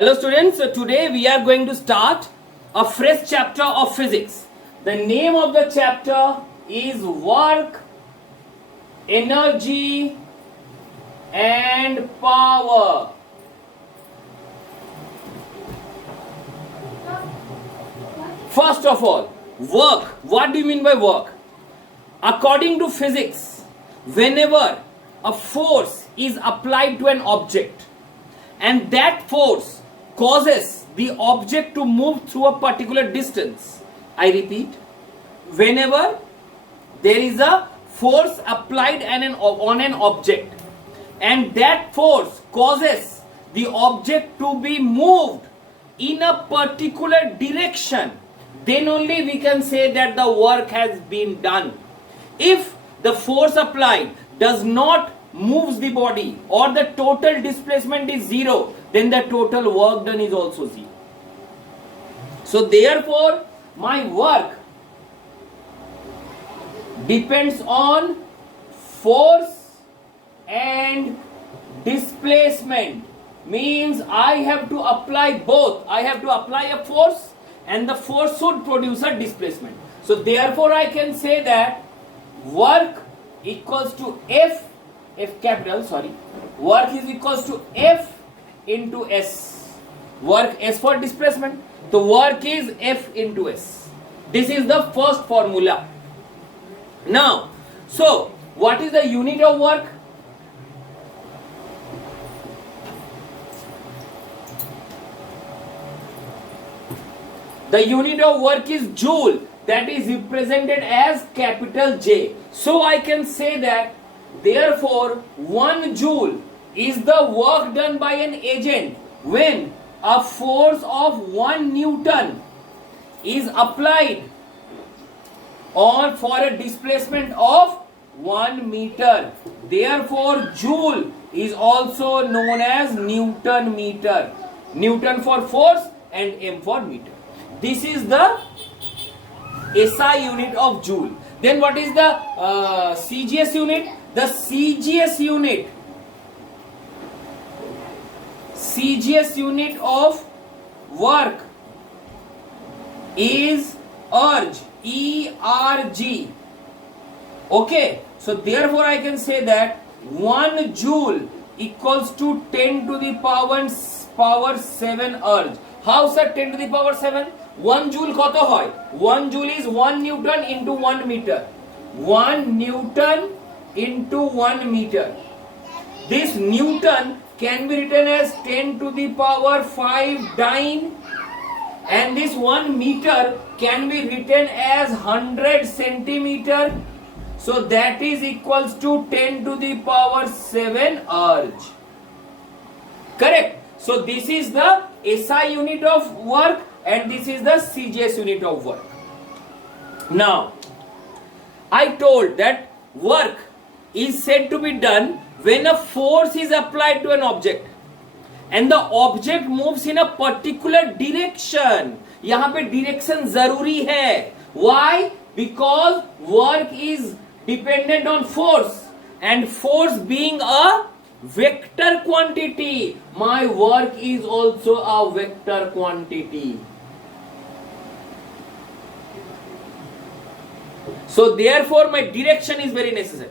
Hello students, so today we are going to start a fresh chapter of physics. The name of the chapter is work, energy and power. First of all, work. What do you mean by work? According to physics, whenever a force is applied to an object and that force causes the object to move through a particular distance. I repeat, whenever there is a force applied on an object and that force causes the object to be moved in a particular direction, then only we can say that the work has been done. If the force applied does not moves the body or the total displacement is zero, then the total work done is also zero. So therefore my work depends on force and displacement. Means I have to apply both. I have to apply a force and the force should produce a displacement. So therefore I can say that work equals to F capital, work is equals to F into S. Work S for displacement. The work is F into S. This is the first formula. Now, so what is the unit of work? The unit of work is joule, that is represented as capital J. So I can say that therefore 1 joule is the work done by an agent when a force of 1 Newton is applied or for a displacement of 1 meter. Therefore joule is also known as Newton meter. Newton for force and M for meter. This is the SI unit of joule. Then what is the CGS unit? The CGS unit of work is ERG. ERG. Okay. So therefore I can say that 1 joule equals to 10 to the power 7 ERG. How sir 10 to the power 7? 1 joule কত হয়? 1 joule is 1 Newton into 1 meter. 1 Newton into 1 meter. This Newton can be written as 10 to the power 5 dyne, and this 1 meter can be written as 100 centimeter. So that is equals to 10 to the power 7 ERG. Correct. So this is the SI unit of work and this is the CGS unit of work. Now, I told that work is said to be done when a force is applied to an object and the object moves in a particular direction. यहाँ पे direction जरूरी है. Why? Because work is dependent on force and force being a vector quantity, my work is also a vector quantity. So therefore my direction is very necessary.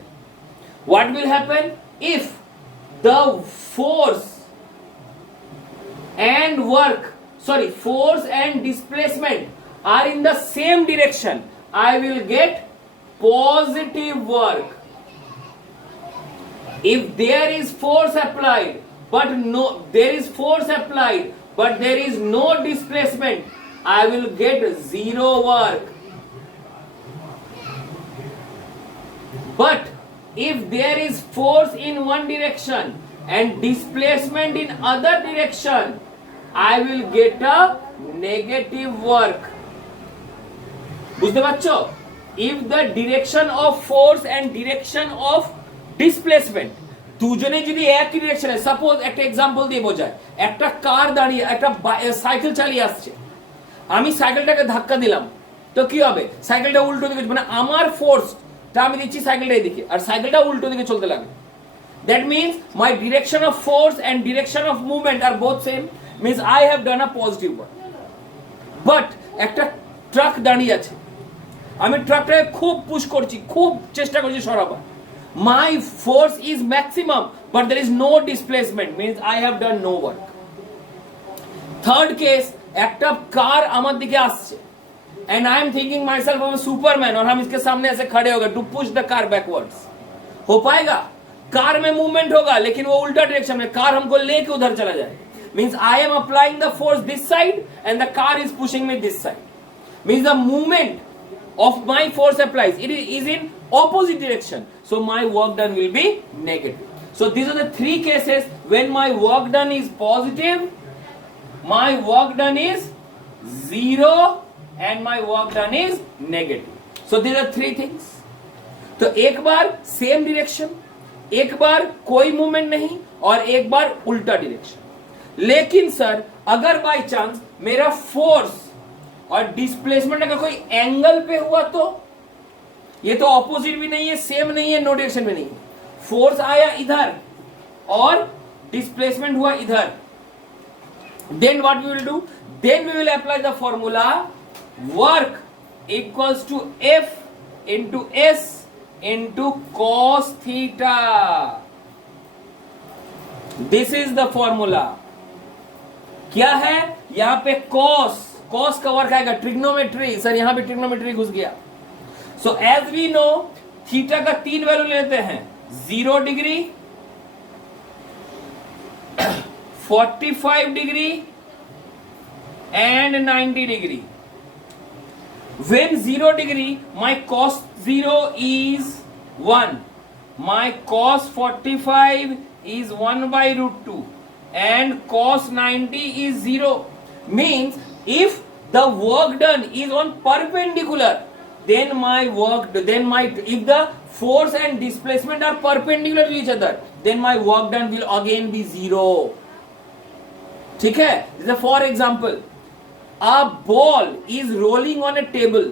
What will happen if the force and displacement are in the same direction? I will get positive work. If there is force applied but there is no displacement, I will get zero work. But if there is force in one direction and displacement in other direction, I will get a negative work. বুঝতে পারছো? If the direction of force and direction of displacement দুজনে যদি একই ডিরেকশনে, suppose একটা example দিয়ে বোঝায়, একটা কার দাঁড়িয়ে একটা সাইকেল চালিয়ে আসছে, আমি সাইকেলটাকে ধাক্কা দিলাম, তো কি হবে? সাইকেলটা উল্টো দিকে, মানে আমার ফোর্সটা আমি দিচ্ছি সাইকেলটা এদিকে আর সাইকেলটা উল্টো দিকে চলতে লাগবে। That means my direction of force and direction of movement are both same. means I have done a positive work. But একটা ট্রাক দাঁড়িয়ে আছে, আমি ট্রাকটাকে খুব পুশ করছি, খুব চেষ্টা করছি সরাবার, my force is maximum but there is no displacement, means I have done no work. Third case, একটা कार আমার দিকে আসছে and I am thinking myself I'm a superman और हम इसके सामने ऐसे खड़े हो गए to push the car backwards. हो पाएगा? कार में मूवमेंट होगा लेकिन वो उल्टा डायरेक्शन में, कार हमको लेके उधर चला जाए, means I am applying the force this side and the car is pushing me this side, means the movement of my force applies, it is in opposite direction, so my work done will be negative. So these are the three cases when my work done is positive, my work done is 0 and my work done is negative. So these are three things. तो एक बार same direction, एक बार कोई movement नहीं और एक बार उल्टा direction. लेकिन sir अगर बाय चांस मेरा फोर्स और डिस्प्लेसमेंट अगर कोई एंगल पे हुआ तो ये तो ऑपोजिट भी नहीं है, सेम नहीं है, नो डायरेक्शन में नहीं है. फोर्स आया इधर और डिस्प्लेसमेंट हुआ इधर, then what we will do, then we will apply the formula work equals to F into S into cos theta. This is the formula. क्या है यहां पे कॉस, कॉस का वर्क आएगा ट्रिग्नोमेट्री, सर यहां भी ट्रिग्नोमेट्री घुस गया. So as we know theta का 3 वैल्यू लेते हैं, 0 degree, 45 degree and 90 degree. When 0 degree, my cos 0 is 1, my cos 45 is 1 by root 2 and cos 90 is 0. Means if the work done is on perpendicular, then if the force and displacement are perpendicular to each other, then my work done will again be 0. ठीक है? For example, a ball is rolling on a table.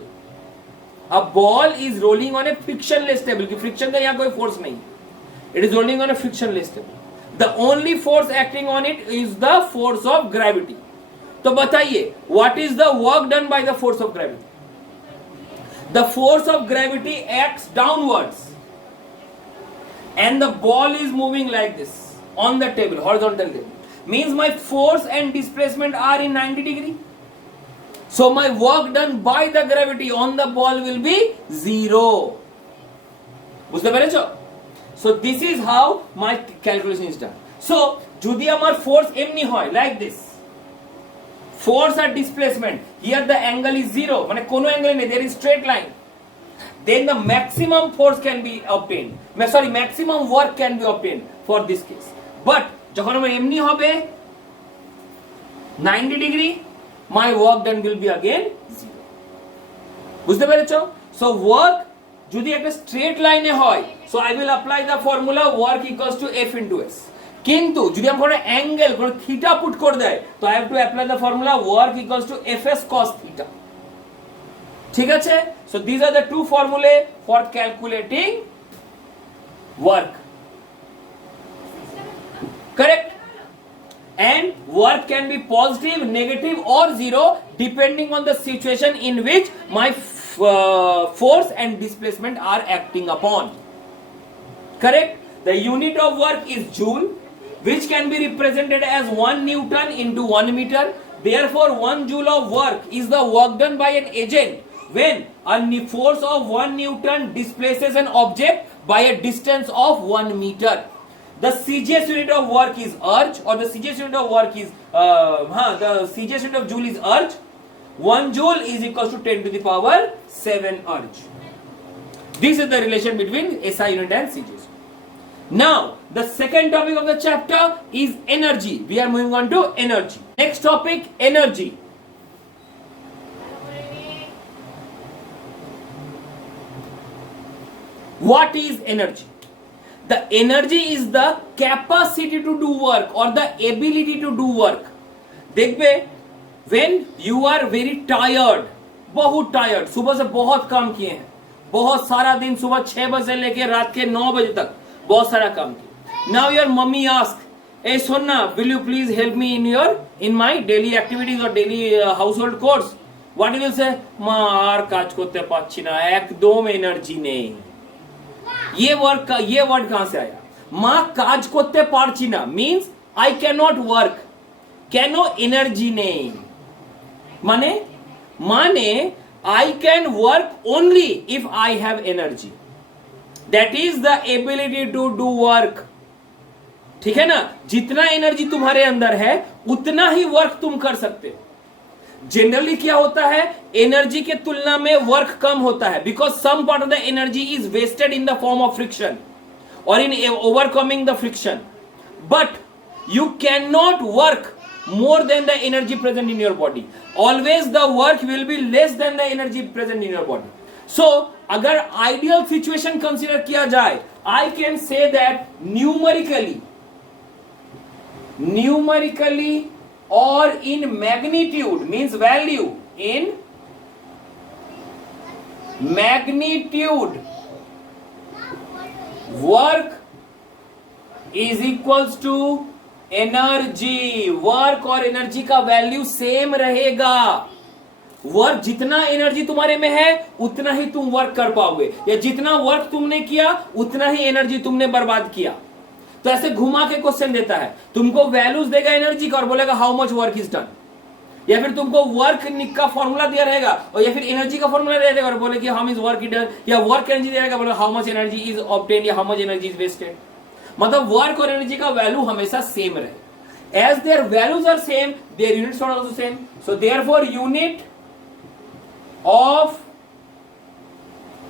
A ball is rolling on a frictionless table. कि friction का यहाँ कोई force नहीं. It is rolling on a frictionless table. The only force acting on it is the force of gravity. तो बताइए, what is the work done by the force of gravity? The force of gravity acts downwards, and the ball is moving like this on the table, horizontal table. Means my force and displacement are in 90 degree. So my work done by the gravity on the ball will be 0. বুঝতে পেরেছো? So this is how my calculation is done. So যদি আমার force এমনি হয় like this, force or displacement, here the angle is 0, মানে কোনো angle নেই, there is straight line, then the maximum force can be obtained, maximum work can be obtained for this case. But যখন আমার এমনি হবে 90 degree, my work done will be again 0. বুঝতে পেরেছো? So work যদি একটা স্ট্রেট লাইনে হয়, so I will apply the formula work equals to F into S. কিন্তু যদি আমি কোনো অ্যাঙ্গেল, কোনো থিটা পুট করে দেয়, তো I have to apply the formula work equals to Fs cos theta. ঠিক আছে? So these are the two formulae for calculating work. Correct? And work can be positive, negative or 0 depending on the situation in which my force and displacement are acting upon. Correct? The unit of work is joule, which can be represented as 1 Newton into 1 meter. Therefore 1 joule of work is the work done by an agent when a force of 1 Newton displaces an object by a distance of 1 meter. The CGS unit of work is erg, or the CGS unit of work is the CGS unit of joule is erg. 1 joule is equals to 10 to the power 7 erg. This is the relation between SI unit and CGS. Now the second topic of the chapter is energy. We are moving on to energy. Next topic, energy. What is energy? The energy is the capacity to do work or the ability to do work. देखबे when you are very tired, बहुत tired, सुबह से बहुत काम किए हैं, बहुत सारा दिन सुबह 6 बजे लेके रात के 9 बजे तक बहुत सारा काम किया. Now your mummy asks, ए सुनना, will you please help me in my daily activities और daily household chores? What will say? মা আর কাজ করতে পারছি না, একদম এনার্জি নেই। ये वर्ड कहां से आया? মা কাজ করতে পারছি না means I can not work, কেন এনার্জি নেই, माने I can work only if I have energy. That is the ability to do work. ठीक है ना? जितना एनर्जी तुम्हारे अंदर है उतना ही वर्क तुम कर सकते हो। जनरली क्या होता है, एनर्जी के तुलना में वर्क कम होता है, because some part of the energy is wasted in the form of friction और in overcoming the friction, but you can not work more than the energy present in your body. Always the work will be less than the energy present in your body. So अगर ideal situation consider किया जाए, I can say that numerically or in magnitude means value, in magnitude work is equals to energy. Work और energy का value same रहेगा। Work, जितना energy तुम्हारे में है उतना ही तुम वर्क कर पाओगे, या जितना वर्क तुमने किया उतना ही एनर्जी तुमने बर्बाद किया। तो ऐसे घुमा के क्वेश्चन देता है, तुमको वैल्यूज देगा एनर्जी का और बोलेगा how much work is done, या फिर तुमको वर्क का फॉर्मूला दिया रहेगा और या फिर एनर्जी का फॉर्मूला दिया रहेगा और बोले कि how much work is done, या वर्क एनर्जी दिया रहेगा बोले how much energy is obtain या how much energy is wasted. मतलब वर्क और एनर्जी का वैल्यू हमेशा सेम रहे। As their values are same, their units are also same, so therefore unit of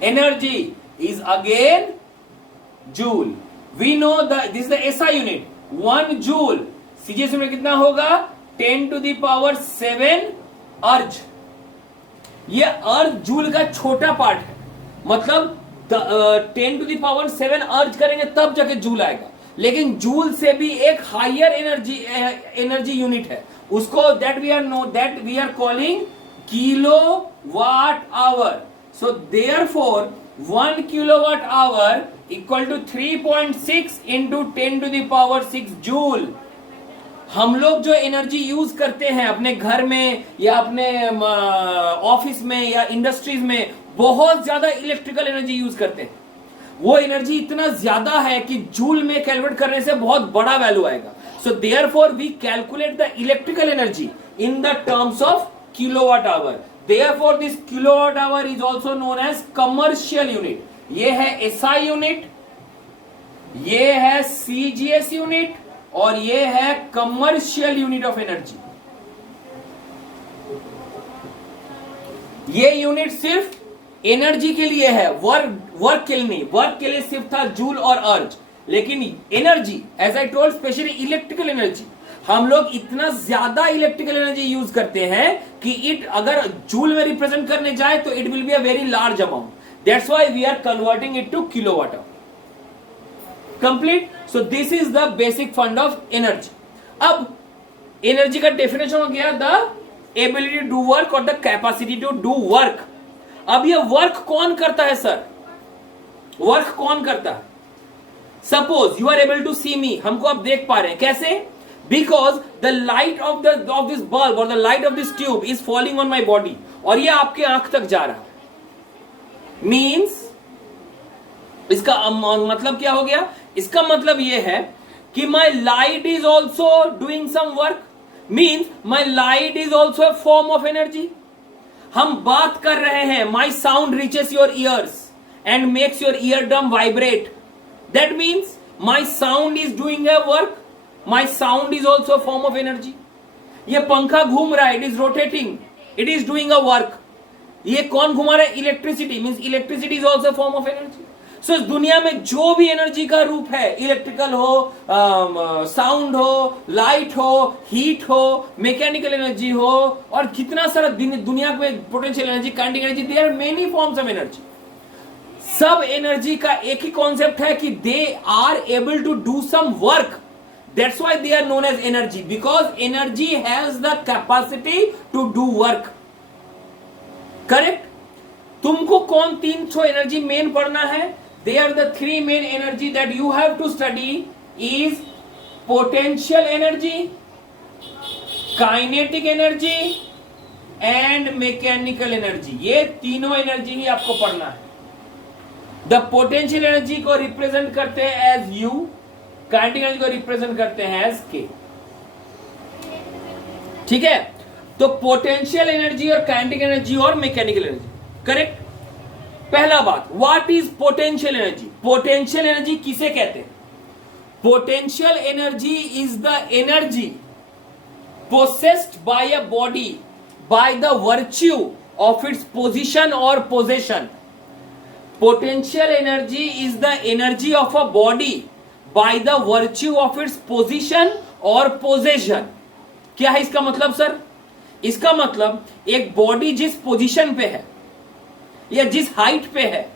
energy is again joule. We know this is the SI unit, 1 joule CGS में कितना होगा, 10 to the power 7 अर्ज। ये अर्ज joule का छोटा part है, मतलब 10 to the power 7 अर्ज करेंगे तब जाके जूल आएगा, लेकिन जूल से भी एक हायर एनर्जी यूनिट है, उसको that we are calling kilo watt hour. So therefore 1 kilowatt hour equal to 3.6 into 10 to the power 6 joule. हम लोग जो एनर्जी यूज करते हैं अपने घर में या अपने ऑफिस में या इंडस्ट्रीज में, बहुत ज्यादा इलेक्ट्रिकल एनर्जी यूज करते हैं। वो एनर्जी इतना ज्यादा है कि जूल में कैलकुलेट करने से बहुत बड़ा वैल्यू आएगा। So therefore we calculate the electrical energy in the terms of kilowatt hour. Therefore this kilowatt hour is also known as commercial unit. ये है एसआई यूनिट, ये है सीजीएस यूनिट और ये है कमर्शियल यूनिट ऑफ एनर्जी। ये unit सिर्फ energy के लिए है, वर्क के लिए नहीं। वर्क के लिए सिर्फ था जूल और अर्ज, लेकिन energy as I told, specially electrical energy, हम लोग इतना ज्यादा इलेक्ट्रिकल एनर्जी यूज करते हैं कि इट अगर जूल में रिप्रेजेंट करने जाए तो it will be a very large amount. That's why we are converting it to kilowatt hour. Complete. So this is the basic fund of energy. अब energy का डेफिनेशन हो गया the ability to do work और the capacity to do work. अब ये work कौन करता है सर? वर्क कौन करता है? Suppose you are able to see me, हमको आप देख पा रहे हैं, कैसे? Because the light of this bulb और the light of this tube is falling on my body, और ये आपके आंख तक जा रहा है। मीन्स इसका मतलब क्या हो गया? इसका मतलब यह है कि my light is also doing some work, means my light is also a form of energy. हम बात कर रहे हैं, my sound reaches your ears and makes your ear drum vibrate, that means my sound is doing a work, my sound is also a form of energy. ये पंखा घूम रहा है, it is rotating, it is doing a work. ये कौन घुमा रहा है? Electricity, means electricity is also form of energy. So इस दुनिया में जो भी एनर्जी का रूप है, इलेक्ट्रिकल हो, साउंड हो, लाइट हो, हीट हो, मैकेनिकल एनर्जी हो, और कितना सारा दुनिया में potential energy, kinetic energy, there are many forms of energy. सब एनर्जी का एक ही कॉन्सेप्ट है कि they are able to do some work. That's why they are known as energy, because energy has the capacity to do work. Correct? तुमको कौन 3 energy main पढ़ना है? They are the 3 main energy that you have to study is potential energy, kinetic energy and mechanical energy, ये तीनों energy ही आपको पढ़ना है। The potential energy को रिप्रेजेंट करते हैं एज यू, काइनेटिक एनर्जी को रिप्रेजेंट करते हैं एज के। ठीक है, तो पोटेंशियल एनर्जी और काइनेटिक एनर्जी और मैकेनिकल एनर्जी, करेक्ट। पहला बात, what is potential energy? Potential energy किसे कहते हैं? Potential energy is the energy possessed by a body by the virtue of its position और possession. Potential energy is the energy of a body by the virtue of its position और possession. क्या है इसका मतलब sir? इसका मतलब एक body जिस पोजीशन पे है या जिस हाइट पे है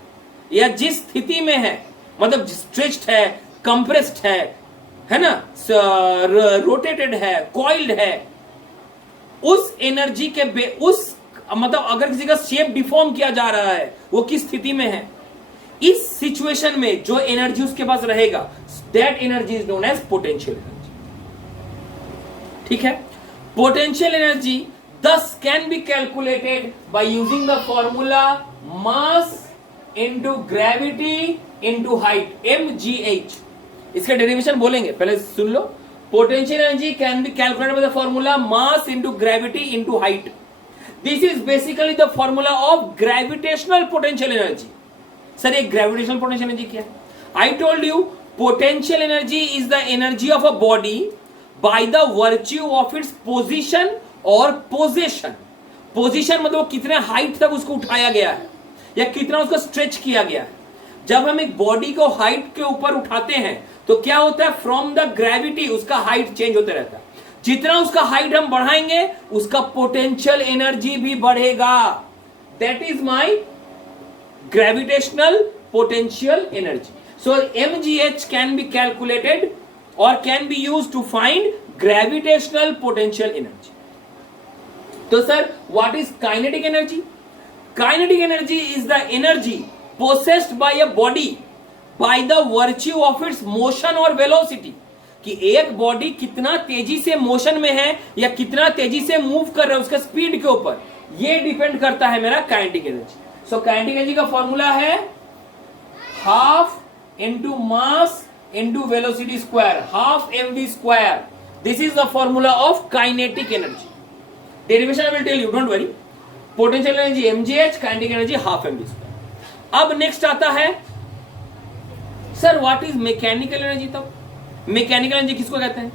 या जिस स्थिति में है, मतलब स्ट्रेच्ड है, कंप्रेस्ड है ना, रोटेटेड है, कॉइल्ड है, उस एनर्जी के उस मतलब अगर किसी का शेप डिफॉर्म किया जा रहा है, वो किस स्थिति में है, इस सिचुएशन में जो एनर्जी उसके पास रहेगा, that energy is known as potential energy. ठीक है, potential energy thus can be calculated by using the formula mass into gravity into height, mgh। इसका डेरिवेशन बोलेंगे, पहले सुन लो। Potential energy can be calculated by the formula mass into gravity into height. This is basically the formula of gravitational potential energy. Sir ये gravitational potential energy क्या है? I told you potential energy is the energy of a body by the virtue of its position और position. Position मतलब कितने height तक उसको उठाया गया है या कितना उसको स्ट्रेच किया गया है। जब हम एक बॉडी को हाइट के ऊपर उठाते हैं तो क्या होता है, फ्रॉम द ग्रेविटी उसका हाइट चेंज होते रहता है। जितना उसका हाइट हम बढ़ाएंगे उसका पोटेंशियल एनर्जी भी बढ़ेगा। That is my gravitational potential energy. So mgh can be calculated और can be used to find gravitational potential energy. तो sir what is kinetic energy? Kinetic energy is the energy possessed by a body by the virtue of its motion और velocity. कि एक body कितना तेजी से motion में है या कितना तेजी से मूव कर रहा है, उसका स्पीड के ऊपर ये डिपेंड करता है मेरा kinetic energy. So kinetic energy का फॉर्मूला है half into mass into velocity square, half mv square. This is the formula of kinetic energy. Derivation I will tell you, don't worry. Potential energy mgh, kinetic energy half mv square. अब next आता है sir what is mechanical energy. तब mechanical energy किसको कहते हैं?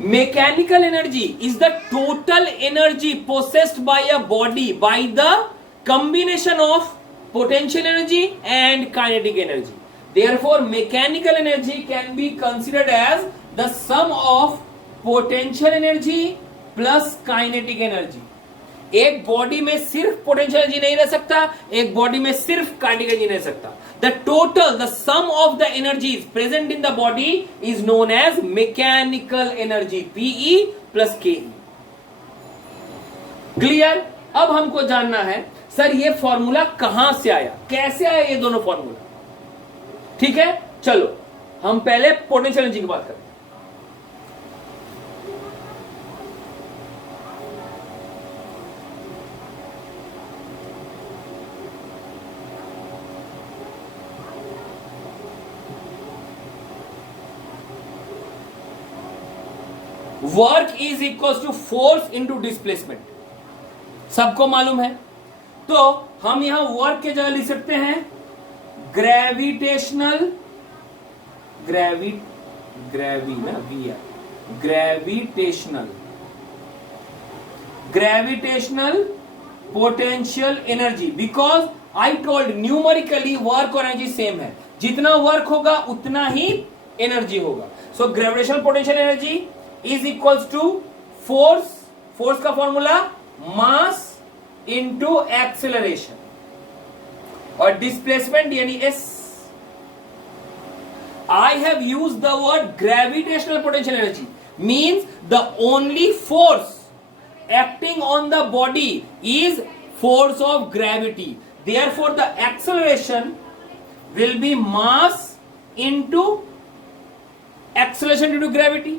Mechanical energy is the total energy possessed by a body by the combination of potential energy and kinetic energy. Therefore mechanical energy can be considered as the sum of potential energy plus kinetic energy. एक body में सिर्फ potential energy नहीं रह सकता, एक body में सिर्फ kinetic energy नहीं रह सकता। The total, the sum of the energies present in the body is known as mechanical energy, PE plus KE। Clear? अब हमको जानना है सर ये फॉर्मूला कहां से आया, कैसे आया ये दोनों फॉर्मूला। ठीक है, चलो हम पहले पोटेंशियल एनर्जी की बात करें। Work is equal to force into displacement, सबको मालूम है। तो हम यहां वर्क के जगह लिख सकते हैं gravitational, gravitational potential energy. Because I told numerically work और एनर्जी सेम है, जितना वर्क होगा उतना ही एनर्जी होगा। So gravitational potential energy is equals to force, force का फॉर्मूला मास इंटू एक्सेलरेशन, और डिस्प्लेसमेंट यानी S. I have used the word gravitational potential energy means the only force acting on the body is force of gravity. Therefore the acceleration will be mass into acceleration due to gravity,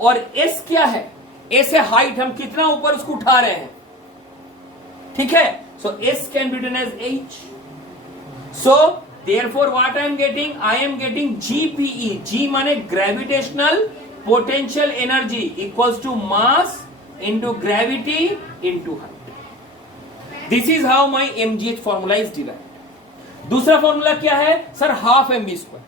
और S क्या है, S है height, हम कितना ऊपर उसको उठा रहे हैं, ठीक है। So S can be written as H. So therefore what I am getting GPE, G माने gravitational potential energy equals to mass into gravity into height. This is how my mgh formula is derived. दूसरा फॉर्मूला क्या है sir, half mv square.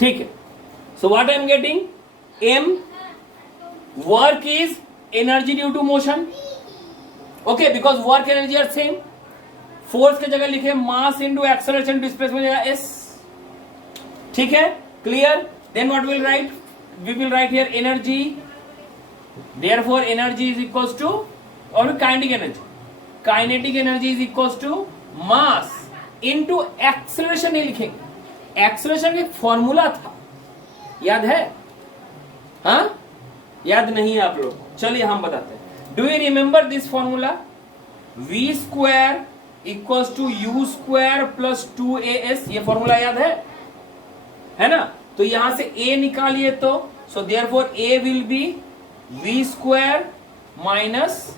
ठीक है। So what I am getting, m work is energy due to motion, okay, because work energy are same. Force की जगह लिखे मास into acceleration displacement जगह s, ठीक है, clear. Then what will write, we will write here energy, therefore energy is equals to, और kinetic energy, kinetic energy is equals to mass into acceleration नहीं लिखेंगे, acceleration एक फॉर्मूला था, याद है? हाँ, याद नहीं है आप लोग को, चलिए हम बताते हैं। Do you remember this formula, v square equals to u square plus 2as, ये फॉर्मूला याद है ना? तो यहां से a निकालिए तो, so therefore a will be v square minus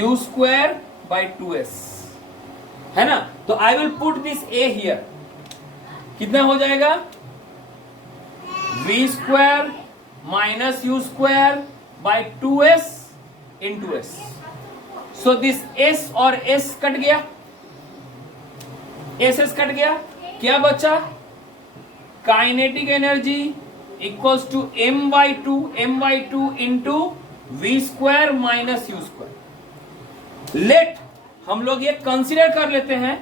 u square by 2s, है ना? तो I will put this a here, कितना हो जाएगा, v square minus u square by 2s into s। So this s और s cut गया, s cut गया, क्या बचा, kinetic energy equals to m/2 into v square minus u square. Let हम लोग ये कंसीडर कर लेते हैं,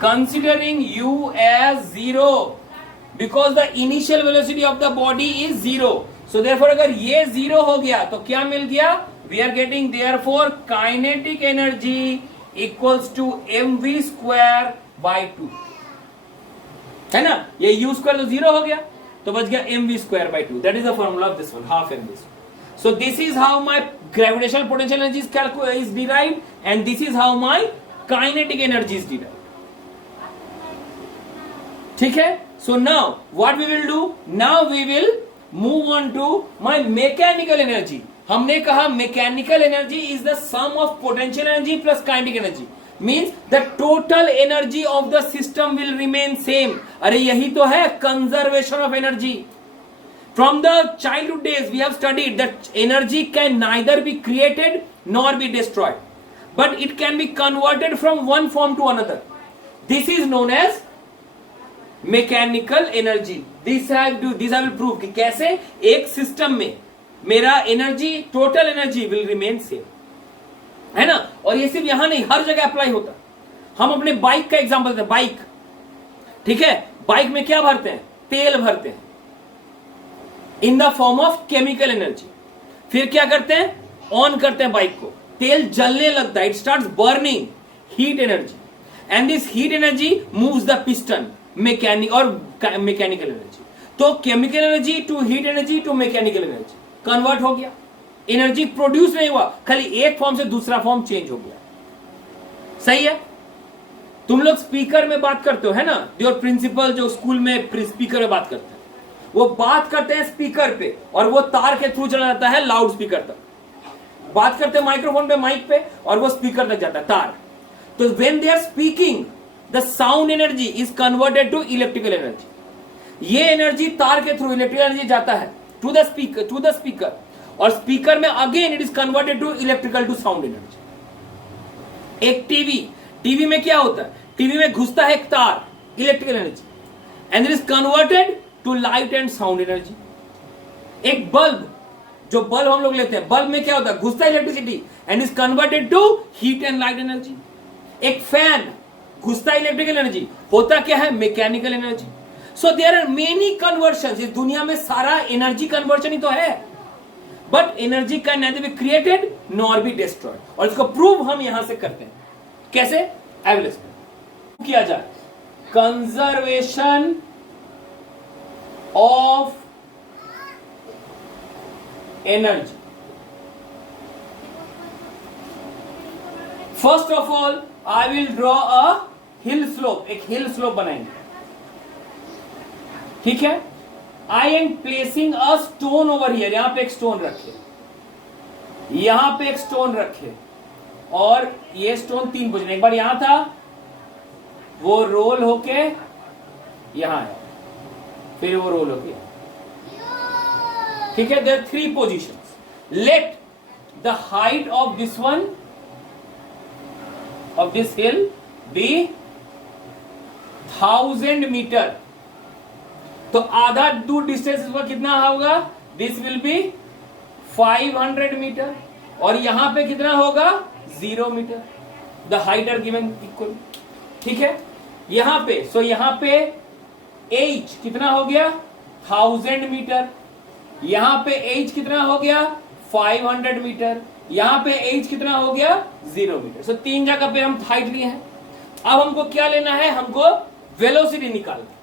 considering u as 0 because the initial velocity of the body is 0। So therefore अगर ये 0 हो गया तो क्या मिल गया, we are getting therefore kinetic energy equals to mv square by 2, है ना? ये u स्क्वायर तो 0 हो गया, तो बच गया mv square by 2। That is the formula of this one, half mv square. So this is how my gravitational potential energy is derived, and this is how my kinetic energy is derived. ठीक है? So now what we will do? Now we will move on to my mechanical energy. हमने कहा mechanical energy is the sum of potential energy plus kinetic energy. Means the total energy of the system will remain same. अरे यही तो है conservation of energy. From the childhood days we have studied that energy can neither be created nor be destroyed, but it can be converted from one form to another. This is known as mechanical energy. This I will prove कि कैसे एक system में मेरा energy, total energy will remain same, है ना? और ये सिर्फ यहां नहीं, हर जगह अप्लाई होता। हम अपने बाइक का एग्जांपल देते हैं, बाइक, ठीक है, बाइक में क्या भरते हैं, तेल भरते हैं इन the form of chemical energy. फिर क्या करते हैं, ऑन करते हैं बाइक को, तेल जलने लगता है, it starts burning, heat energy, and this heat energy moves the piston, mechanical energy. तो chemical energy to heat energy to mechanical energy convert हो गया, एनर्जी प्रोड्यूस नहीं हुआ, खाली एक फॉर्म से दूसरा फॉर्म चेंज हो गया। सही है? तुम लोग स्पीकर में बात करते हो, है ना? योर प्रिंसिपल जो स्कूल में स्पीकर में बात करते हैं, वो बात करते हैं स्पीकर पे और वो तार के थ्रू चला जाता है लाउड स्पीकर तक। बात करते हैं माइक्रोफोन पे, माइक पे, और वो स्पीकर तक जाता है, तार। तो when they are speaking the sound energy is converted to electrical energy. ये एनर्जी तार के थ्रू इलेक्ट्रिकल एनर्जी जाता है टू द स्पीकर और स्पीकर में again it is converted to electrical to sound energy. एक टीवी में क्या होता है, टीवी में घुसता है एक तार, electrical energy, and it is converted to light and sound energy. एक बल्ब, जो बल्ब हम लोग लेते हैं, बल्ब में क्या होता है, घुसता है electricity and is converted to heat and light energy. एक फैन, घुसता है इलेक्ट्रिकल एनर्जी, होता क्या है, mechanical energy. So there are many conversion. इस दुनिया में सारा एनर्जी कन्वर्शन ही तो है, but energy can neither be created nor be destroyed, और इसको प्रूव हम यहां से करते हैं। कैसे? एवलेस किया जाए, conservation of energy. First of all I will draw a hill slope, एक हिल स्लोप बनाएंगे, ठीक है। I am placing a stone over here, यहां पे एक स्टोन रखे, यहां पे एक स्टोन रखे, और ये स्टोन 3 पोजीशन, एक बार यहां था, वो रोल होके यहां है, फिर वो रोल होके, ठीक है। There 3 positions. Let the height of this one, of this hill be 1000 metre. तो आधा दूर डिस्टेंस का कितना होगा, दिस विल बी 500 मीटर, और यहां पे कितना होगा, 0 metre. The height are given equal, ठीक है। यहां पे यहां पे h कितना हो गया, 1000 मीटर, यहां पे h कितना हो गया, 500 मीटर, यहां पे h कितना हो गया, 0 मीटर। सो 3 जगह पे हम हाइट लिए हैं। अब हमको क्या लेना है, हमको वेलोसिटी निकालना।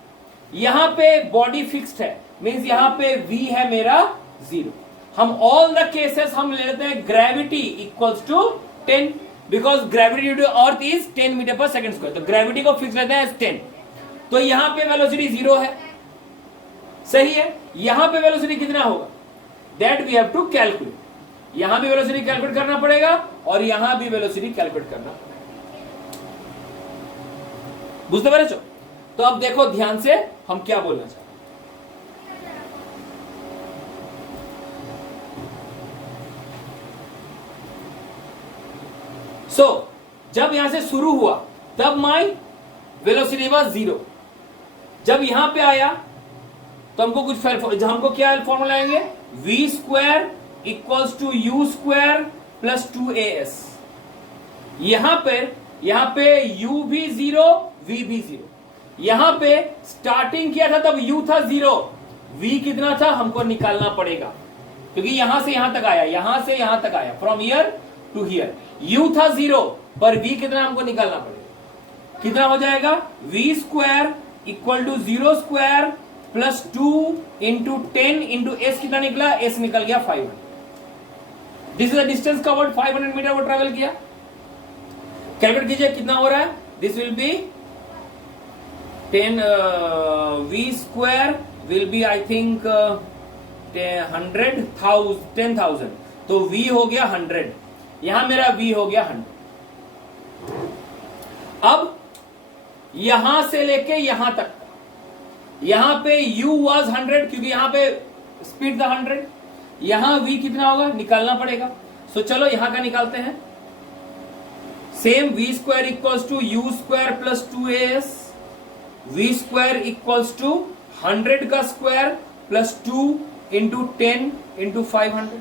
यहां पे बॉडी फिक्स्ड है, मींस यहां पे v है मेरा 0। हम ऑल द केसेस हम ले लेते हैं gravity equals to 10, because gravity due to earth is 10 metre पर सेकंड स्क्वायर, तो ग्रेविटी को फिक्स लेते हैं 10। तो यहां पे वेलोसिटी 0 है, सही है। यहां पे वेलोसिटी कितना होगा, that we have to calculate. यहां भी वेलोसिटी कैलकुलेट करना पड़ेगा, और यहां भी वेलोसिटी कैलकुलेट करना पड़ेगा। बुझते पारे छो? तो अब देखो ध्यान से हम क्या बोलना चाहते हैं। जब यहां से शुरू हुआ तब माई वेलोसिटी वाज 0। जब यहां पे आया तो हमको क्या फॉर्मूला आएंगे, v square equals to u square plus 2as। यहां पे u भी 0, v भी 0। यहां पे स्टार्टिंग किया था तब u था 0, v कितना था हमको निकालना पड़ेगा, क्योंकि यहां से यहां तक आया, यहां से यहां तक आया, from here to here. u था 0 पर v कितना हमको निकालना पड़ेगा, कितना हो जाएगा, v square equal to 0 square plus 2 into 10 into s कितना निकला, s निकल गया 500। This is the distance covered, 500 metre वो ट्रेवल किया। कैलकुलेट कीजिए कितना हो रहा है, this will be 10 v square will be I think 10,000, तो v हो गया 100, यहां मेरा v हो गया 100। अब यहां से लेके यहां तक, यहां पे u was 100 क्योंकि यहां पे स्पीड था 100, यहां v कितना होगा निकालना पड़ेगा। सो चलो यहां का निकालते हैं। Same v square equals to u square plus 2as, v square equals to 100 का square plus 2 into 10 into 500।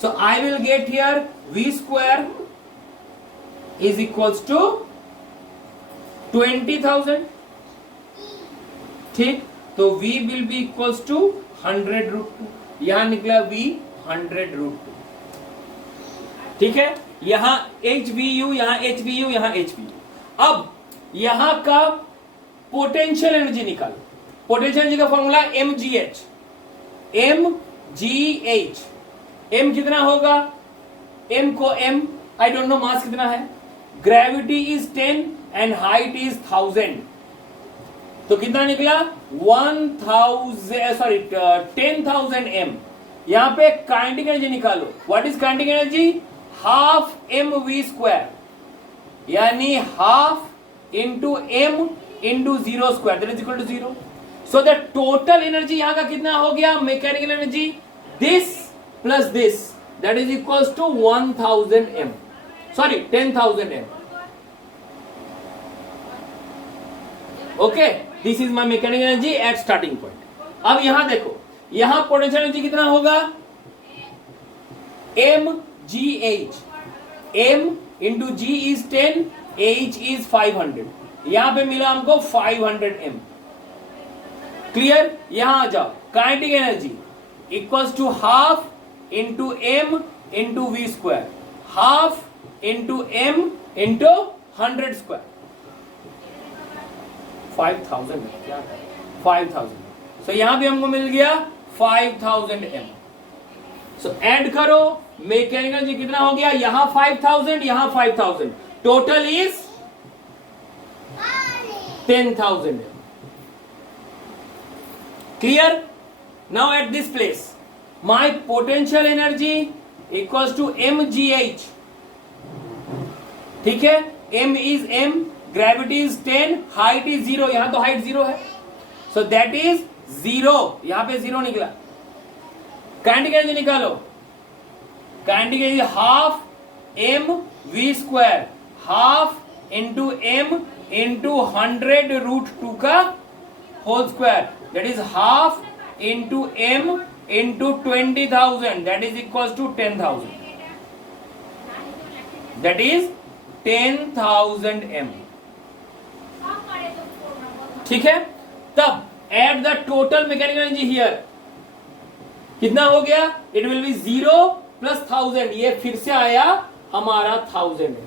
So I will get here v square is equals to 20,000, ठीक। तो v will be equals to 100√2, यहां निकला v 100√2, ठीक है। यहां HVU, यहां HVU, यहां HVU। अब यहां का पोटेंशियल एनर्जी निकालो। पोटेंशियल एनर्जी का फॉर्मूला mgh, mgh। m कितना होगा, m को m, I don't know mass कितना है, gravity is 10 and height is 1000, तो कितना निकला 10,000 m। यहां पे काइनेटिक एनर्जी निकालो। What is kinetic energy, half mv square, यानी half into m into 0 square, that is equal to 0। So the total energy यहां का कितना हो गया, mechanical energy, this plus this, that is equals to 1000 m, sorry 10,000 m. Okay, this is my mechanical energy at starting point. अब यहां देखो, यहां potential energy कितना होगा, mgh, m into g is 10, h is 500, यहां पे मिला हमको 500 m. क्लियर? यहां आ जाओ, kinetic energy equals to half into m into v square, half into m into 100 square, 5000 क्या, 5000. सो यहां भी हमको मिल गया 5000 m. सो ऐड करो, मैकेनिकल एनर्जी कितना हो गया, यहां 5000, यहां 5000, total is 10,000 m. Clear? Now at this place, my potential energy equals to mgh. ठीक है, m is m, gravity is 10, height is 0, यहां तो height 0 है, so that is 0, यहां पे 0 निकला. काइनेटिक एनर्जी निकालो, kinetic energy half m v square, half into m into 100 root 2 का whole square, that is half into m into 20,000, that is equals to 10,000, that is 10,000 m. ठीक है, तब add the total mechanical energy here, कितना हो गया, it will be 0 plus 1000, ये फिर से आया हमारा 1000 है.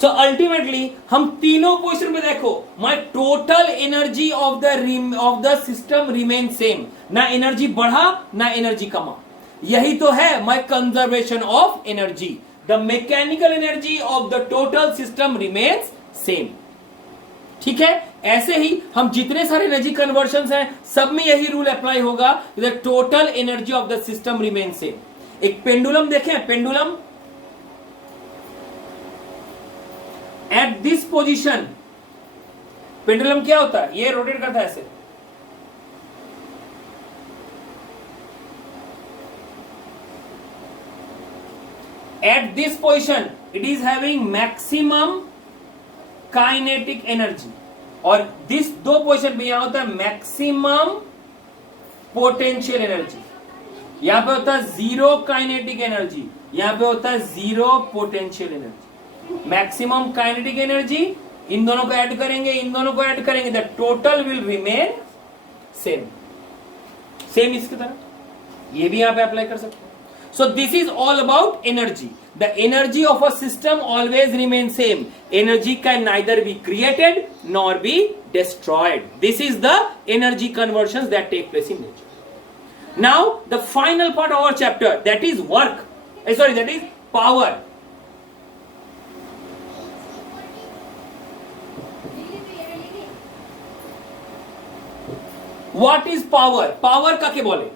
सो अल्टीमेटली हम तीनों पोजीशन में देखो, my total energy of the system remain same, ना एनर्जी बढ़ा ना एनर्जी कमा. यही तो है my conservation of energy, the mechanical energy of the total system remains same. ठीक है, ऐसे ही हम जितने सारे एनर्जी कन्वर्शंस हैं सब में यही रूल अप्लाई होगा, the total energy of the system remain same. एक पेंडुलम देखें, pendulum at this position, pendulum क्या होता है, ये रोटेट करता है ऐसे, at this position it is having maximum kinetic energy, और दिस दो पोजीशन पे यहां होता है मैक्सिमम पोटेंशियल एनर्जी. यहां पे होता है जीरो काइनेटिक एनर्जी, यहां पे होता है zero potential energy. Maximum kinetic energy, इन दोनों को ऐड करेंगे, इन दोनों को ऐड करेंगे, the total will remain same. Same इसकी तरह ये भी यहां पे अप्लाई कर सकते हैं. So this is all about energy. The energy of a system always remain same. Energy can neither be created nor be destroyed. This is the energy conversions that take place in nature. Now the final part of our chapter, that is work, sorry that is power. What is power? Power का क्या बोले,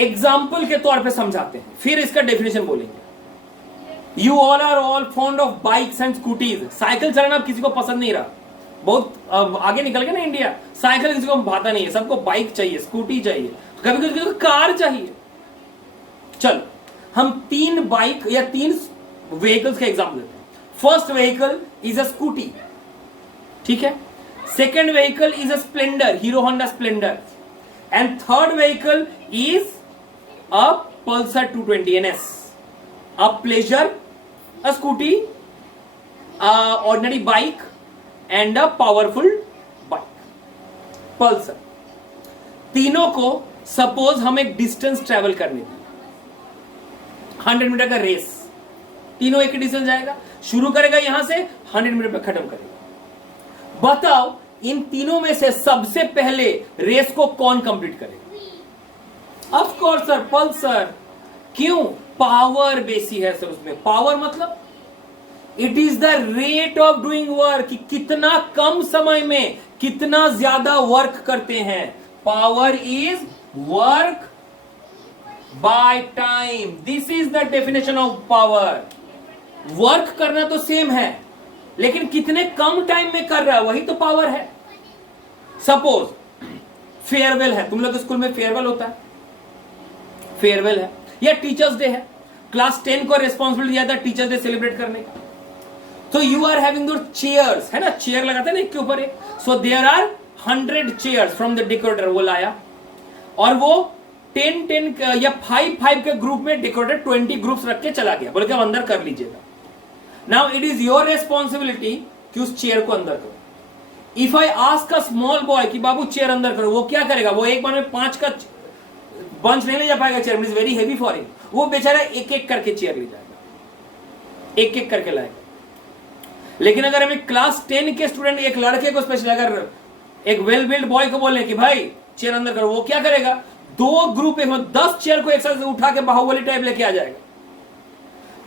example के तौर पे समझाते हैं, फिर इसका डेफिनेशन बोलेंगे. You all are all fond of bikes and scooties. Cycle चलाना अब किसी को पसंद नहीं रहा, बहुत आगे निकल गया ना इंडिया. साइकिल किसी को भाता नहीं है, सबको बाइक चाहिए, स्कूटी चाहिए, कभी किसी को कार चाहिए. चलो हम तीन बाइक या तीन व्हीकल्स का एग्जाम्पल देते हैं. First vehicle is a scooty, ठीक है. Second vehicle is a Splendor, Hero Honda Splendor, and third vehicle is a Pulsar 220 NS, a pleasure, a scooty, a ordinary bike, and a powerful bike, Pulsar. तीनों को suppose हम एक distance travel करने दी, 100 metre का race, तीनों एक distance जाएगा, शुरू करेगा यहां से 100 मीटर पे खत्म करेगा. बताओ इन तीनों में से सबसे पहले रेस को कौन कंप्लीट करेगा? Of course sir, Pulsar. क्यों? पावर बेसी है सर उसमें. पावर मतलब it is the rate of doing work, कितना कम समय में कितना ज्यादा वर्क करते हैं. Power is work by time. This is the definition of power. Work करना तो सेम है, लेकिन कितने कम टाइम में कर रहा है, वही तो पावर है. सपोज फेयरवेल है, तुम लोग स्कूल में फेयरवेल होता है, फेयरवेल है या टीचर्स डे है, क्लास 10 को रेस्पॉन्सिबिलिटी दिया था टीचर्स डे सेलिब्रेट करने का, तो यू आर हैविंग दो चेयर्स, है ना, चेयर लगाते हैं ना एक के ऊपर एक, so there are 100 chairs from the decorator, वो लाया और वो 10 या 5 के ग्रुप में डेकोरेटर 20 ग्रुप्स रख के चला गया, बोले कि आप अंदर कर लीजिएगा। Now it is your responsibility कि उस चेयर को अंदर करो। If I ask a small boy कि बाबू चेयर अंदर करो, वो क्या करेगा? वो एक बार में 5 का बंच नहीं ले जा पाएगा, chair is very heavy for him, वो बेचारा एक एक करके चेयर ले जाएगा, एक एक करके लाएगा। लेकिन अगर हमें क्लास 10 के स्टूडेंट, एक लड़के को स्पेशल, अगर एक वेल बिल्ड बॉय को बोले कि भाई चेयर अंदर करो, वो क्या करेगा? 2 ग्रुप में 10 चेयर को एक साथ उठा के बाहुबली टाइप लेके आ जाएगा।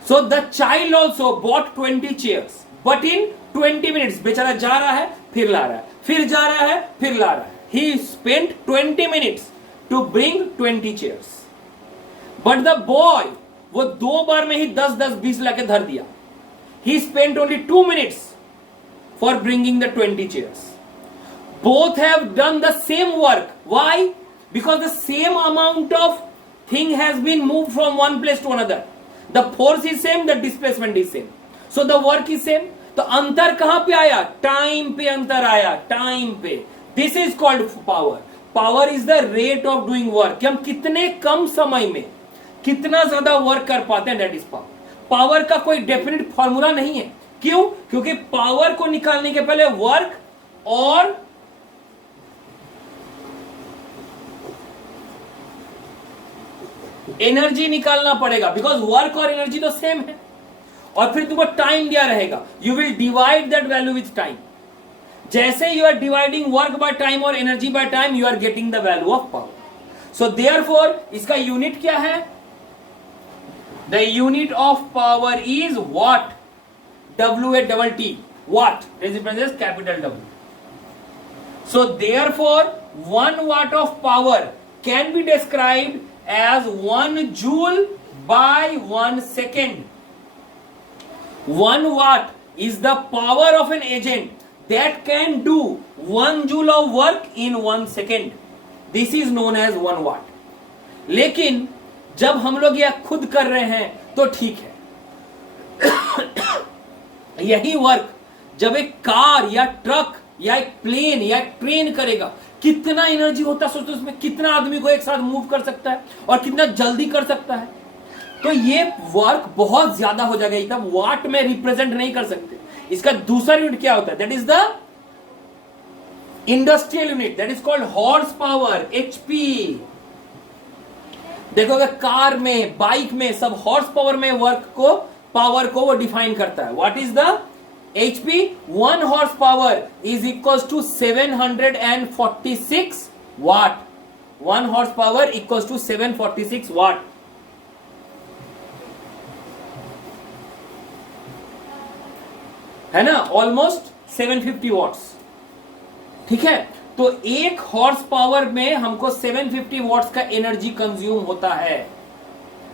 So the child also bought 20 chairs but in 20 minutes. बेचारा जा रहा है फिर ला रहा है, फिर जा रहा है फिर ला रहा है। He spent 20 minutes to bring 20 chairs, but the boy वो 2 बार में ही 10-10-20 लाके धर दिया। He spent only 2 minutes for bringing the 20 chairs. Both have done the same work. Why? Because the same amount of thing has been moved from one place to another. The force is same, the displacement is same. So the work is same. तो अंतर कहां पे आया? Time पे अंतर आया, time पे। This is called power. Power is the rate of doing work. कि हम कितने कम समय में कितना ज्यादा वर्क कर पाते हैं, that is power. पावर का कोई डेफिनेट फॉर्मूला नहीं है। क्यों? क्योंकि पावर को निकालने के पहले वर्क और एनर्जी निकालना पड़ेगा, बिकॉज वर्क और एनर्जी तो सेम है। और फिर तुमको टाइम दिया रहेगा, you will divide that value with time. जैसे you are dividing work by time और energy by time, you are getting the value of power. So therefore इसका यूनिट क्या है? The unit of power is watt. W-A-T-T. Watt. This represents capital W. So therefore, 1 watt of power can be described as 1 joule by 1 second. 1 watt is the power of an agent that can do 1 joule of work in 1 second. This is known as 1 watt. लेकिन जब हम लोग यह खुद कर रहे हैं तो ठीक है। यही वर्क जब एक कार या ट्रक या एक प्लेन या एक ट्रेन करेगा, कितना एनर्जी होता है सोचो, उसमें कितना आदमी को एक साथ मूव कर सकता है और कितना जल्दी कर सकता है। तो ये वर्क बहुत ज्यादा हो जाएगा, तब वाट में रिप्रेजेंट नहीं कर सकते। इसका दूसरा यूनिट क्या होता है? That is the industrial unit, that is called horse power, HP। देखो अगर कार में, बाइक में, सब हॉर्स पावर में वर्क को, पावर को वो डिफाइन करता है। What is the HP? 1 horse power is equals to 746 watt. 1 horse power equals to 746 watt. है ना, ऑलमोस्ट 750 वॉट्स। ठीक है, तो 1 हॉर्स पावर में हमको 750 वॉट्स का एनर्जी कंज्यूम होता है,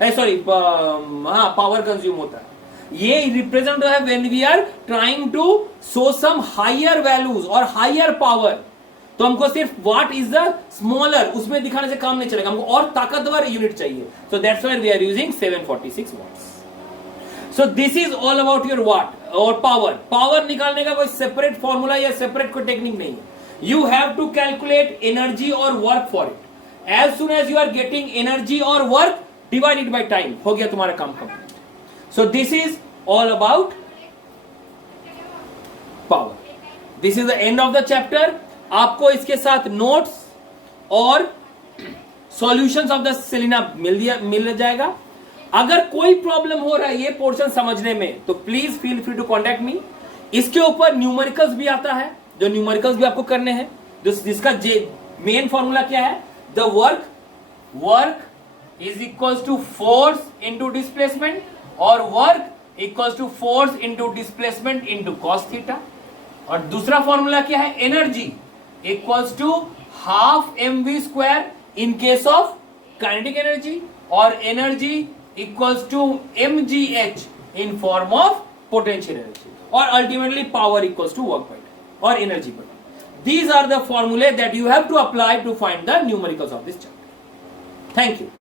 सॉरी पावर कंज्यूम होता है। ये रिप्रेजेंट है when we are trying to show some higher values और हायर पावर। तो हमको सिर्फ वाट इज द स्मॉलर, उसमें दिखाने से काम नहीं चलेगा, हमको और ताकतवर यूनिट चाहिए। So that's why we are using 746 watts. So this is all about your watt और पावर। पावर निकालने का कोई सेपरेट फॉर्मूला या सेपरेट कोई टेक्निक नहीं है। You have to calculate energy or work for it. As soon as you are getting energy or work, divide it by time. हो गया तुम्हारा काम complete. So this is all about power. This is the end of the chapter. आपको इसके साथ notes और solutions of the Selena मिल जाएगा। अगर कोई प्रॉब्लम हो रहा है ये पोर्शन समझने में, तो please feel free to contact me. इसके ऊपर न्यूमेरिकल्स भी आता है, जो न्यूमेरिकल्स भी आपको करने हैं, जिसका मेन फॉर्मूला क्या है? The work is equals to force into displacement, और work equals to force into displacement into cos theta. और दूसरा फॉर्मूला क्या है? Energy equals to half mv² in case of kinetic energy, और energy equals to mgh in form of potential energy, और ultimately power equals to work or energy per time. These are the formulae that you have to apply to find the numericals of this chapter. Thank you.